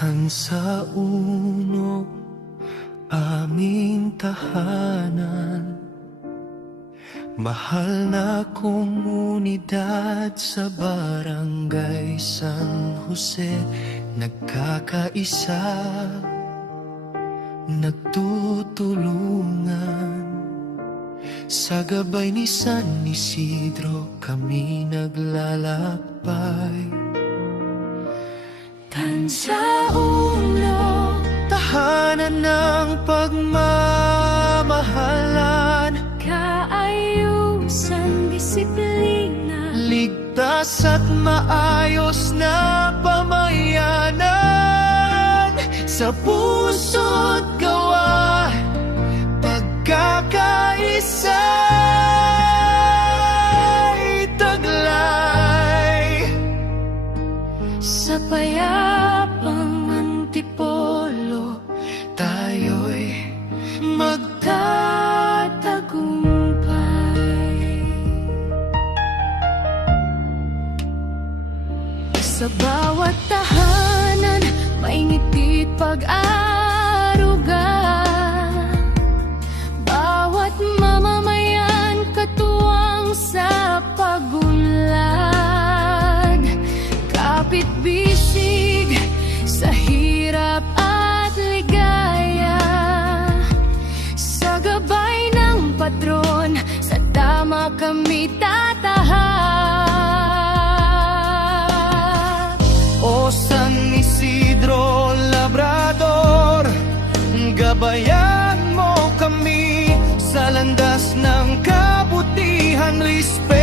Tansa uno, aming tahanan, mahal na komunidad sa Barangay San Jose. Nagkakaisa, nagtutulungan, sa gabay ni San Isidro kami naglalakbay. Tansa uno, tahanan ng pagmamahalan, kaayusan, disiplina, ligtas at maayos na pamayanan. Sa puso't gawa, pagkakaisa ay taglay. sa payapang antipolo, Tayo'y tatagumpay. Sa bawat tahanan, may ngitit pag-aruga. Bawat mamamayan katuwang sa pagunlad. Kapit-bisig sa hirap at ligaya, sa gabay ng patron, sa tama kami tatahak. O San Isidro Labrador, gabayan mo kami sa landas ng kabutihan, respeto